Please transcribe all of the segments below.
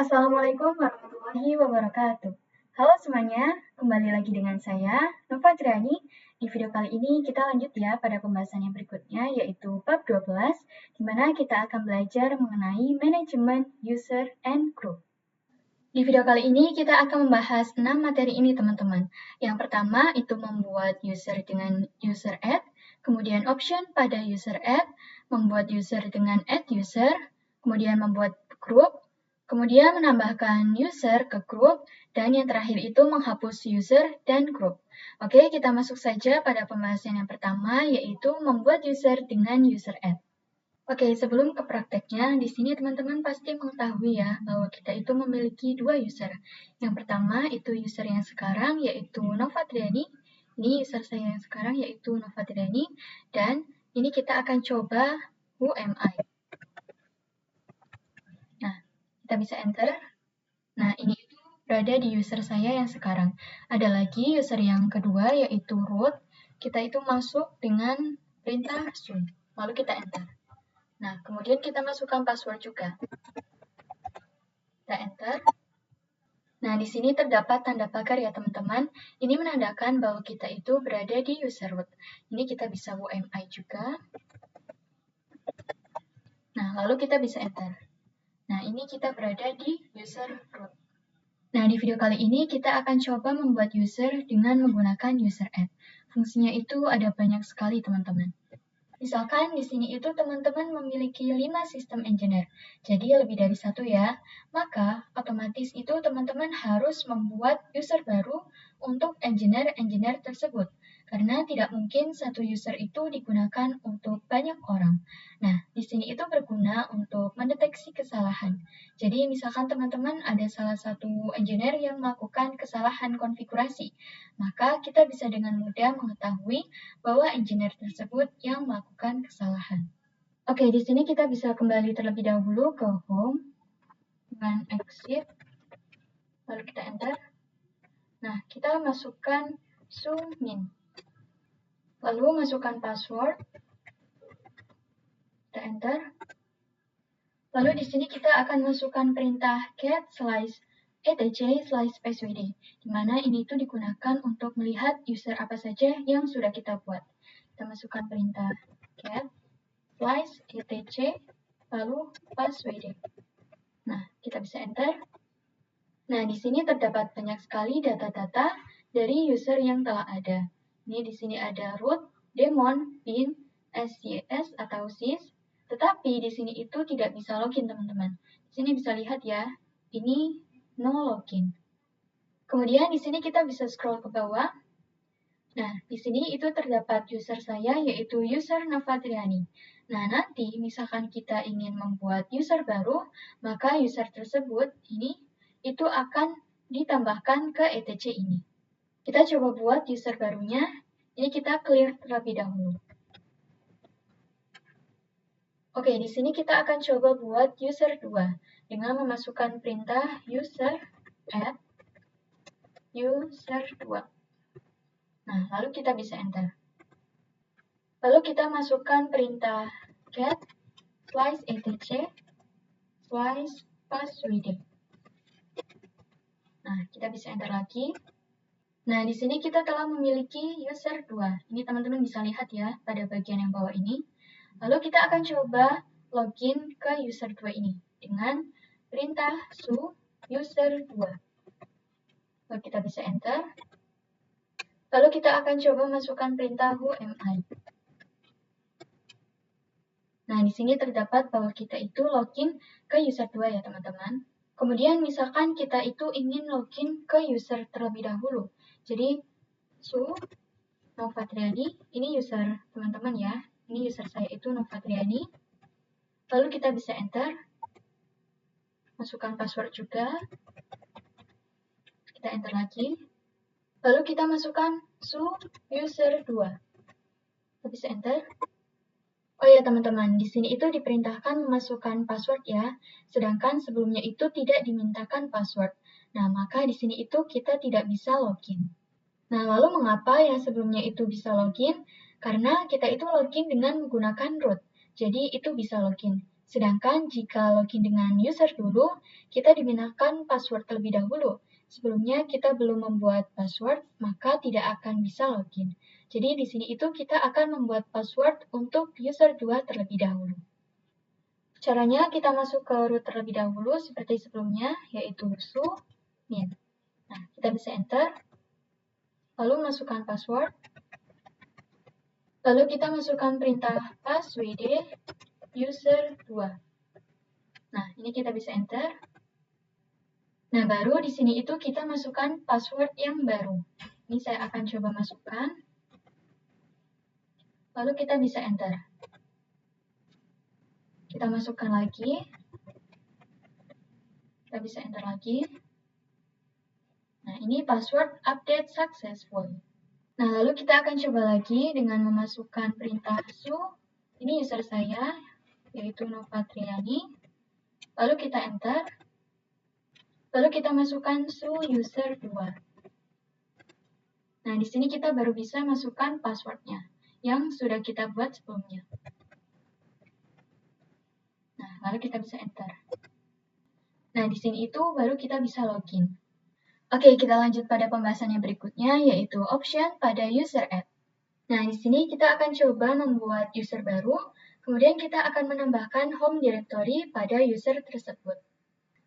Assalamualaikum warahmatullahi wabarakatuh. Halo semuanya, kembali lagi dengan saya, Nova Triani. Di video kali ini kita lanjut ya pada pembahasan yang berikutnya, yaitu bab 12, di mana kita akan belajar mengenai manajemen user and group. Di video kali ini kita akan membahas 6 materi ini teman-teman. Yang pertama itu membuat user dengan user add, kemudian option pada user add, membuat user dengan add user, kemudian membuat group, kemudian menambahkan user ke grup, dan yang terakhir itu menghapus user dan grup. Oke, kita masuk saja pada pembahasan yang pertama, yaitu membuat user dengan user add. Oke, sebelum ke prakteknya, di sini teman-teman pasti mengetahui ya bahwa kita itu memiliki dua user. Yang pertama itu user yang sekarang yaitu Nova Triani. Ini user saya yang sekarang yaitu Nova Triani. Dan ini kita akan coba who am I. Nah, kita bisa enter. Nah, ini itu berada di user saya yang sekarang. Ada lagi user yang kedua yaitu root. Kita itu masuk dengan perintah string. Lalu kita enter. Nah, kemudian kita masukkan password juga. Kita enter. Nah, di sini terdapat tanda pagar ya teman-teman. Ini menandakan bahwa kita itu berada di user root. Ini kita bisa UMI juga. Nah, lalu kita bisa enter. Nah, ini kita berada di user root. Nah, di video kali ini kita akan coba membuat user dengan menggunakan user add. Fungsinya itu ada banyak sekali teman-teman. Misalkan di sini itu teman-teman memiliki 5 sistem engineer, jadi lebih dari satu ya, maka otomatis itu teman-teman harus membuat user baru untuk engineer-engineer tersebut, karena tidak mungkin satu user itu digunakan untuk banyak orang. Nah, di sini itu berguna untuk mendeteksi kesalahan. Jadi misalkan teman-teman ada salah satu engineer yang melakukan kesalahan konfigurasi, maka kita bisa dengan mudah mengetahui bahwa engineer tersebut yang melakukan kesalahan. Oke, di sini kita bisa kembali terlebih dahulu ke home dengan exit, lalu kita enter. Nah, kita masukkan sumin, lalu masukkan password, kita enter. Lalu di sini kita akan masukkan perintah cat slash etc slash passwd, di mana ini itu digunakan untuk melihat user apa saja yang sudah kita buat. Kita masukkan perintah cat slash etc lalu passwd. Nah, kita bisa enter. Nah, di sini terdapat banyak sekali data-data dari user yang telah ada. Ini di sini ada root, daemon, bin, scs atau sys. Tetapi di sini itu tidak bisa login, teman-teman. Di sini bisa lihat ya, ini no login. Kemudian di sini kita bisa scroll ke bawah. Nah, di sini itu terdapat user saya, yaitu user Nova Triani. Nah, nanti misalkan kita ingin membuat user baru, maka user tersebut ini itu akan ditambahkan ke etc ini. Kita coba buat user barunya. Ini kita clear terlebih dahulu. Oke, di sini kita akan coba buat user 2 dengan memasukkan perintah user add user 2. Nah, lalu kita bisa enter. Lalu kita masukkan perintah cat slash etc slash passwd. Nah, kita bisa enter lagi. Nah, di sini kita telah memiliki user 2. Ini teman-teman bisa lihat ya pada bagian yang bawah ini. Lalu kita akan coba login ke user 2 ini dengan perintah su user 2. Lalu kita bisa enter. Lalu kita akan coba masukkan perintah who am I. Nah, di sini terdapat bahwa kita itu login ke user 2 ya teman-teman. Kemudian misalkan kita itu ingin login ke user terlebih dahulu. Jadi, su Nova Triani, ini user teman-teman ya. Ini user saya itu Nova Triani. Lalu kita bisa enter. Masukkan password juga. Kita enter lagi. Lalu kita masukkan su user 2. Kita bisa enter. Oh ya teman-teman, di sini itu diperintahkan memasukkan password ya, sedangkan sebelumnya itu tidak dimintakan password. Nah, maka di sini itu kita tidak bisa login. Nah, lalu mengapa yang sebelumnya itu bisa login? Karena kita itu login dengan menggunakan root, jadi itu bisa login. Sedangkan jika login dengan user dulu, kita dimintakan password terlebih dahulu. Sebelumnya kita belum membuat password, maka tidak akan bisa login. Jadi di sini itu kita akan membuat password untuk user 2 terlebih dahulu. Caranya kita masuk ke root terlebih dahulu seperti sebelumnya, yaitu su-min. Nah, kita bisa enter, lalu masukkan password, lalu kita masukkan perintah passwd user 2. Nah, ini kita bisa enter. Nah, baru di sini itu kita masukkan password yang baru. Ini saya akan coba masukkan. Lalu kita bisa enter. Kita masukkan lagi. Kita bisa enter lagi. Nah, ini password update successful. Nah, lalu kita akan coba lagi dengan memasukkan perintah su. Ini user saya, yaitu Novatriani. Lalu kita enter. Lalu kita masukkan su user 2. Nah, di sini kita baru bisa masukkan passwordnya yang sudah kita buat sebelumnya. Nah, lalu kita bisa enter. Nah, di sini itu baru kita bisa login. Oke, kita lanjut pada pembahasan yang berikutnya, yaitu option pada user add. Nah, di sini kita akan coba membuat user baru, kemudian kita akan menambahkan home directory pada user tersebut.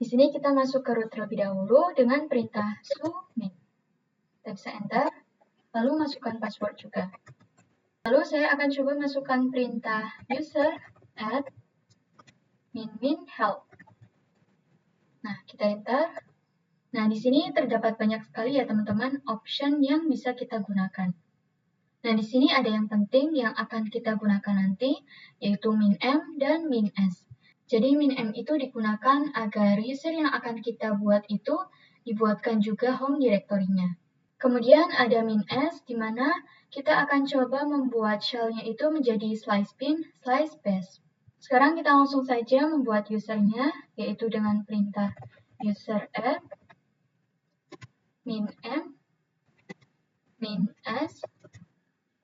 Di sini kita masuk ke root terlebih dahulu dengan perintah su-min. Kita bisa enter, lalu masukkan password juga. Lalu saya akan coba masukkan perintah user add min help. Nah, kita enter. Nah, di sini terdapat banyak sekali ya teman-teman option yang bisa kita gunakan. Nah, di sini ada yang penting yang akan kita gunakan nanti, yaitu min m dan min s. Jadi min m itu digunakan agar user yang akan kita buat itu dibuatkan juga home directory-nya. Kemudian ada min s, di mana kita akan coba membuat shell-nya itu menjadi slice bin, slice bash. Sekarang kita langsung saja membuat usernya, yaitu dengan perintah user add min m, min s,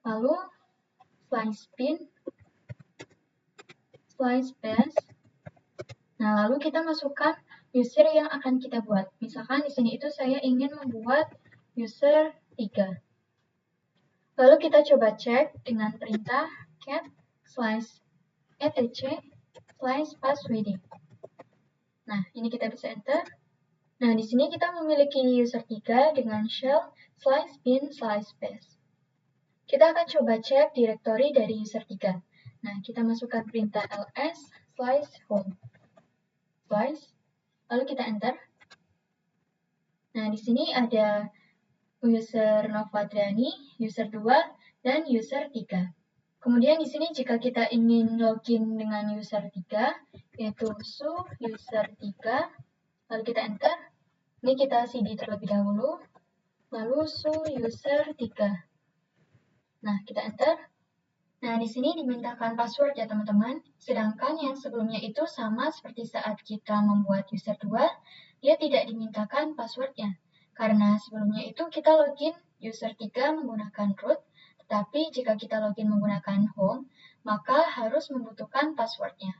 lalu slice bin, slice bash. Nah, lalu kita masukkan user yang akan kita buat. Misalkan di sini itu saya ingin membuat user 3. Lalu kita coba cek dengan perintah cat slice etc slice passwd. Nah, ini kita bisa enter. Nah, di sini kita memiliki user 3 dengan shell slice bin slice bash. Kita akan coba cek directory dari user 3. Nah, kita masukkan perintah ls slice home. Slice, lalu kita enter. Nah, di sini ada user Novatriani, user 2, dan user 3. Kemudian di sini jika kita ingin login dengan user 3, yaitu su user 3, lalu kita enter. Ini kita cd terlebih dahulu, lalu su user 3. Nah, kita enter. Nah, di sini dimintakan password ya teman-teman, sedangkan yang sebelumnya itu sama seperti saat kita membuat user 2, dia tidak dimintakan passwordnya. Karena sebelumnya itu kita login user 3 menggunakan root, tetapi jika kita login menggunakan home, maka harus membutuhkan passwordnya.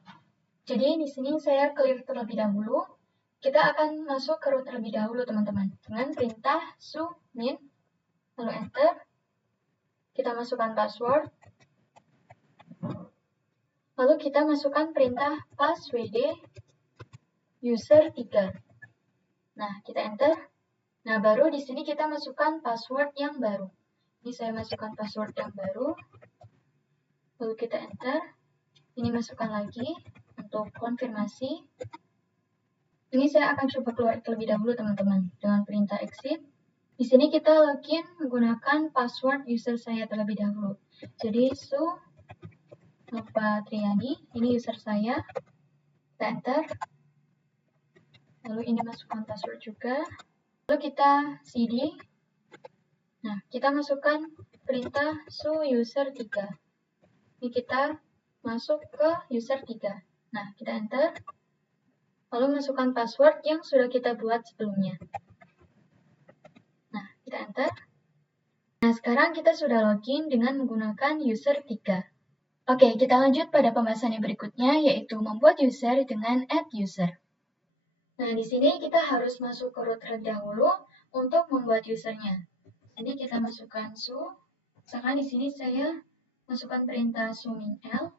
Jadi di sini saya clear terlebih dahulu, kita akan masuk ke root terlebih dahulu teman-teman, dengan perintah su-min, lalu enter, kita masukkan password, lalu kita masukkan perintah passwd user 3. Nah, kita enter. Nah, baru di sini kita masukkan password yang baru. Ini saya masukkan password yang baru. Lalu kita enter. Ini masukkan lagi untuk konfirmasi. Ini saya akan coba keluar terlebih dahulu teman-teman dengan perintah exit. Di sini kita login menggunakan password user saya terlebih dahulu. Jadi su Novatriani, ini user saya. Kita enter. Lalu ini masukkan password juga. Lalu kita cd. Nah, kita masukkan perintah su user 3. Ini kita masuk ke user 3. Nah, kita enter. Lalu masukkan password yang sudah kita buat sebelumnya. Nah, kita enter. Nah, sekarang kita sudah login dengan menggunakan user 3. Oke, kita lanjut pada pembahasan yang berikutnya, yaitu membuat user dengan add user. Nah, di sini kita harus masuk ke root terlebih dahulu untuk membuat usernya. Jadi kita masukkan su, misalkan di sini saya masukkan perintah sumin l.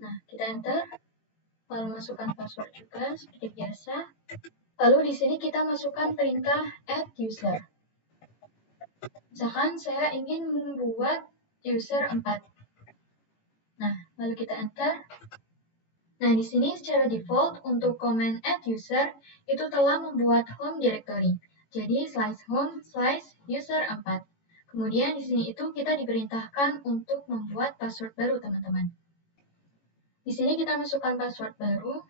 Nah, kita enter, lalu masukkan password juga seperti biasa. Lalu di sini kita masukkan perintah add user. Misalkan saya ingin membuat user 4. Nah, lalu kita enter. Nah, di sini secara default untuk command add user itu telah membuat home directory. Jadi /home /user 4. Kemudian di sini itu kita diperintahkan untuk membuat password baru, teman-teman. Di sini kita masukkan password baru.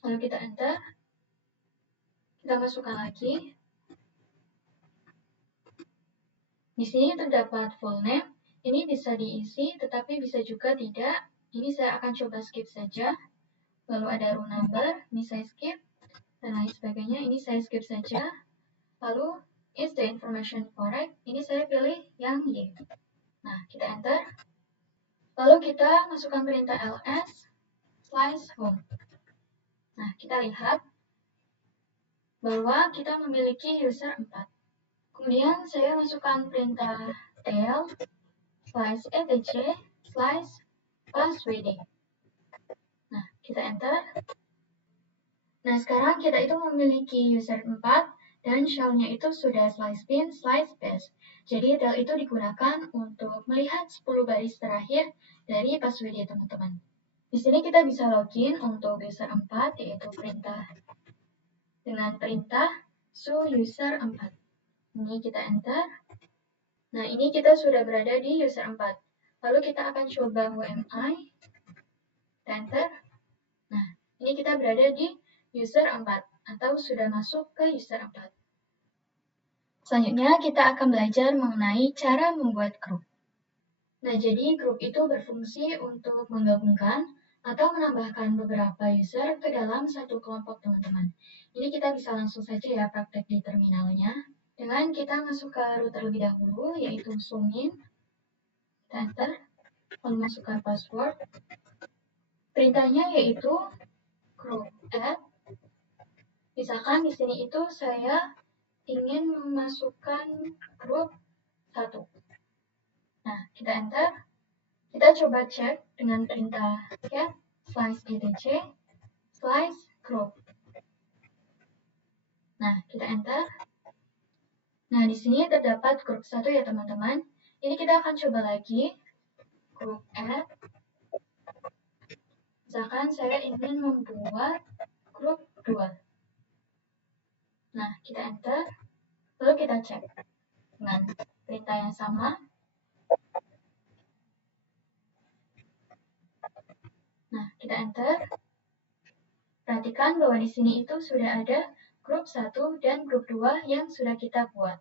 Lalu kita enter. Kita masukkan lagi. Di sini terdapat full name. Ini bisa diisi, tetapi bisa juga tidak. Ini saya akan coba skip saja. Lalu ada row number, ini saya skip. Dan lain sebagainya, ini saya skip saja. Lalu, is the information correct? Ini saya pilih yang Y. Nah, kita enter. Lalu kita masukkan perintah ls/home. Nah, kita lihat bahwa kita memiliki user 4. Kemudian saya masukkan perintah tail/etc/passwd. Nah, kita enter. Nah, sekarang kita itu memiliki user 4 dan shell-nya itu sudah /bin/bash. Jadi tail itu digunakan untuk melihat 10 baris terakhir dari password ya, teman-teman. Di sini kita bisa login untuk user 4, yaitu dengan perintah su user 4. Ini kita enter. Nah, ini kita sudah berada di user 4. Lalu kita akan coba wmi, enter. Nah, ini kita berada di user 4 atau sudah masuk ke user 4. Selanjutnya kita akan belajar mengenai cara membuat grup. Nah, jadi grup itu berfungsi untuk menggabungkan atau menambahkan beberapa user ke dalam satu kelompok, teman-teman. Ini kita bisa langsung saja ya praktek di terminalnya. Dengan kita masuk ke root terlebih dahulu, yaitu sumin, enter, lalu masukkan password. Perintahnya yaitu group add. Misalkan di sini itu saya ingin memasukkan grup 1. Nah, kita enter. Kita coba cek dengan perintah cat/etc/group. Nah, kita enter. Nah, di sini terdapat grup 1 ya, teman-teman. Ini kita akan coba lagi. Group add. Misalkan saya ingin membuat grup 2. Nah, kita enter. Lalu kita cek dengan perintah yang sama. Nah, kita enter. Perhatikan bahwa di sini itu sudah ada grup 1 dan grup 2 yang sudah kita buat.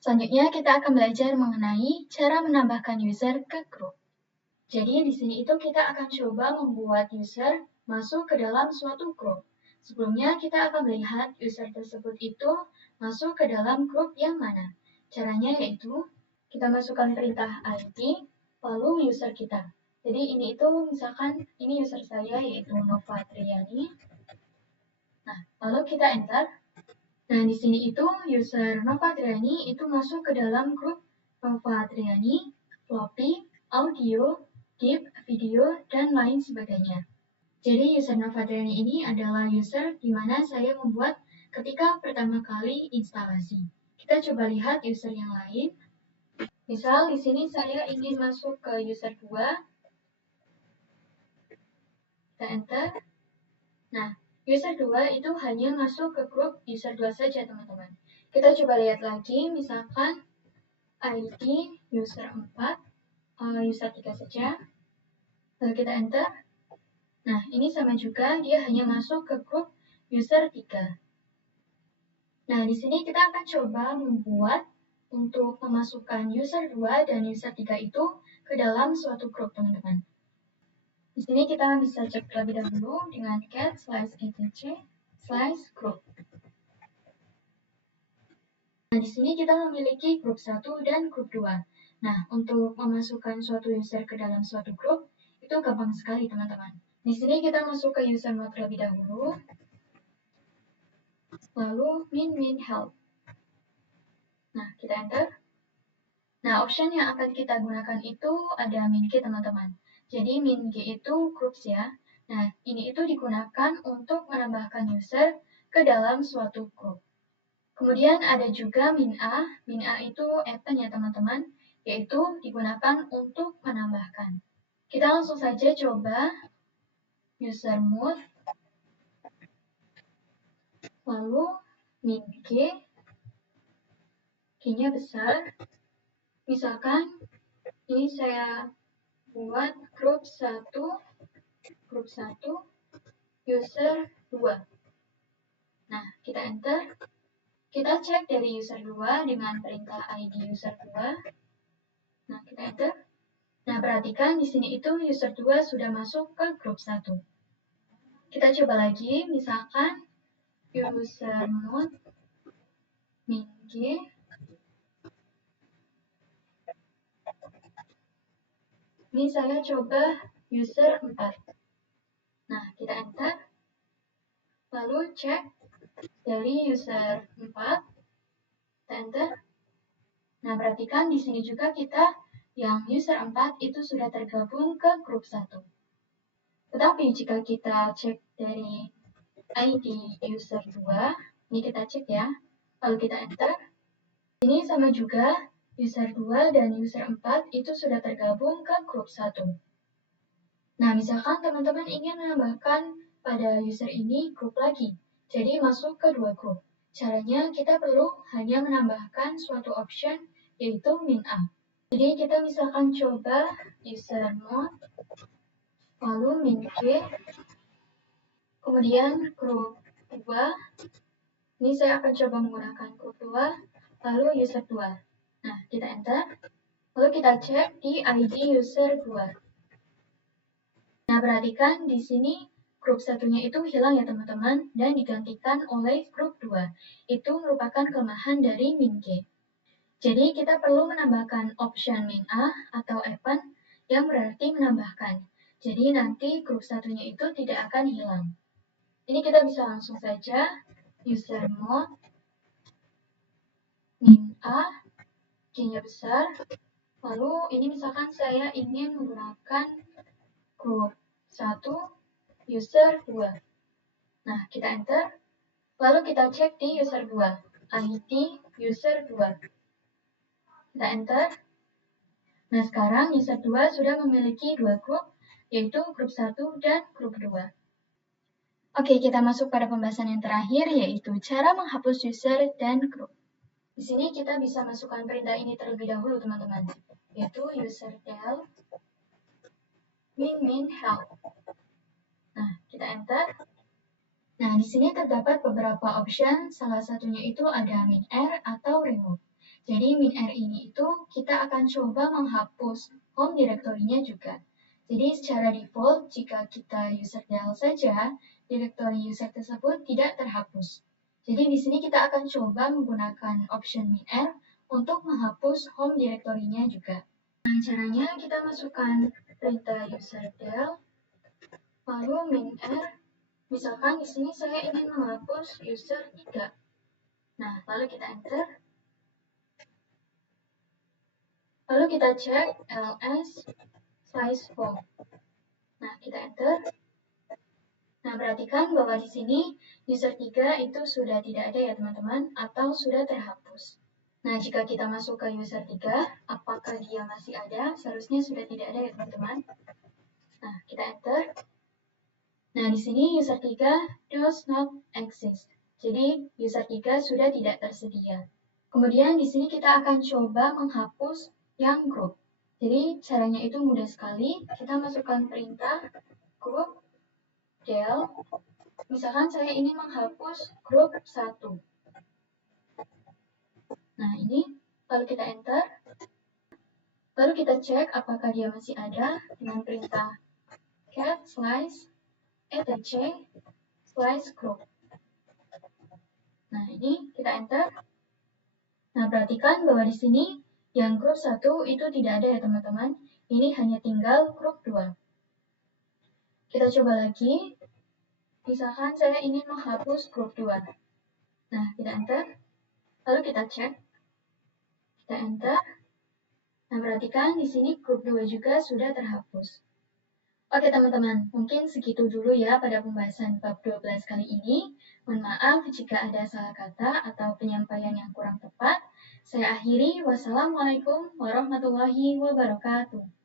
Selanjutnya kita akan belajar mengenai cara menambahkan user ke grup. Jadi di sini itu kita akan coba membuat user masuk ke dalam suatu grup. Sebelumnya kita akan melihat user tersebut itu masuk ke dalam grup yang mana. Caranya yaitu kita masukkan perintah id lalu user kita. Jadi ini itu misalkan ini user saya yaitu Nova Triani. Nah, lalu kita enter. Nah, di sini itu user Nova Triani itu masuk ke dalam grup Nova Triani, Floppy, Audio, Deep, Video, dan lain sebagainya. Jadi user Nova Triani ini adalah user di mana saya membuat ketika pertama kali instalasi. Kita coba lihat user yang lain. Misal di sini saya ingin masuk ke user 2. Kita enter. Nah, user 2 itu hanya masuk ke grup user 2 saja, teman-teman. Kita coba lihat lagi, misalkan ID user 4, user 3 saja. Lalu kita enter. Nah, ini sama juga, dia hanya masuk ke grup user 3. Nah, di sini kita akan coba membuat untuk memasukkan user 2 dan user 3 itu ke dalam suatu grup, teman-teman. Di sini kita bisa cek terlebih dahulu dengan cat/etc/group. Nah, di sini kita memiliki grup 1 dan grup 2. Nah, untuk memasukkan suatu user ke dalam suatu grup, itu gampang sekali, teman-teman. Di sini kita masuk ke user mode terlebih dahulu, lalu min help. Nah, kita enter. Nah, option yang akan kita gunakan itu ada min-g, teman-teman. Jadi, min-g itu groups ya. Nah, ini itu digunakan untuk menambahkan user ke dalam suatu grup. Kemudian ada juga min-a. Min-a itu append ya, teman-teman, yaitu digunakan untuk menambahkan. Kita langsung saja coba user mode, lalu min-g, g-nya besar. Misalkan ini saya buat grup 1, user 2. Nah, kita enter. Kita cek dari user 2 dengan perintah id user 2. Nah, kita enter. Nah, perhatikan di sini itu user 2 sudah masuk ke grup 1. Kita coba lagi, misalkan user mode min-g. Ini saya coba user 4. Nah, kita enter. Lalu cek dari user 4, kita enter. Nah, perhatikan di sini juga kita yang user 4 itu sudah tergabung ke grup 1. Tetapi jika kita cek dari ID user 2, ini kita cek ya, lalu kita enter. Ini sama juga, user 2 dan user 4 itu sudah tergabung ke grup 1. Nah, misalkan teman-teman ingin menambahkan pada user ini grup lagi, jadi masuk ke 2 grup. Caranya kita perlu hanya menambahkan suatu option, yaitu min-a. Jadi kita misalkan coba user mode, lalu min-g, kemudian grup 2. Ini saya akan coba menggunakan grup 2, lalu user 2. Nah, kita enter. Lalu kita cek di ID user 2. Nah, perhatikan di sini grup satunya itu hilang ya teman-teman, dan digantikan oleh grup 2. Itu merupakan kelemahan dari min-g. Jadi kita perlu menambahkan option min-a atau append yang berarti menambahkan. Jadi nanti grup satunya itu tidak akan hilang. Ini kita bisa langsung saja user mode min-a, g-nya besar. Lalu ini misalkan saya ingin menggunakan grup 1, user 2. Nah, kita enter. Lalu kita cek di user 2, ID user 2. Kita enter. Nah, sekarang user 2 sudah memiliki 2 grup, yaitu grup 1 dan grup 2. Oke, kita masuk pada pembahasan yang terakhir, yaitu cara menghapus user dan grup. Di sini kita bisa masukkan perintah ini terlebih dahulu, teman-teman, yaitu user del min help. Nah, kita enter. Nah, di sini terdapat beberapa option, salah satunya itu ada min-r atau remove. Jadi min-r ini itu kita akan coba menghapus home directory-nya juga. Jadi secara default, jika kita user del saja, direktori user tersebut tidak terhapus. Jadi di sini kita akan coba menggunakan option min-r untuk menghapus home directory-nya juga. Nah, caranya kita masukkan perintah user del, lalu min-r. Misalkan di sini saya ingin menghapus user 3. Nah, lalu kita enter. Lalu kita cek ls/home. Nah, kita enter. Nah, perhatikan bahwa di sini user 3 itu sudah tidak ada ya teman-teman, atau sudah terhapus. Nah, jika kita masuk ke user 3, apakah dia masih ada? Seharusnya sudah tidak ada ya teman-teman. Nah, kita enter. Nah, di sini user 3 does not exist. Jadi, user 3 sudah tidak tersedia. Kemudian di sini kita akan coba menghapus yang grup. Jadi, caranya itu mudah sekali. Kita masukkan perintah grup del. Misalkan saya ingin menghapus grup 1. Nah, ini. Lalu kita enter. Lalu kita cek apakah dia masih ada dengan perintah cat /etc/group. Nah, ini kita enter. perhatikan bahwa di sini yang grup 1 itu tidak ada ya teman-teman. Ini hanya tinggal grup 2. Kita coba lagi. Misalkan saya ingin menghapus grup 2. Nah, kita enter. Lalu kita cek. Kita enter. Nah, perhatikan di sini grup 2 juga sudah terhapus. Oke teman-teman, mungkin segitu dulu ya pada pembahasan bab 12 kali ini. Mohon maaf jika ada salah kata atau penyampaian yang kurang tepat. Saya akhiri, wassalamualaikum warahmatullahi wabarakatuh.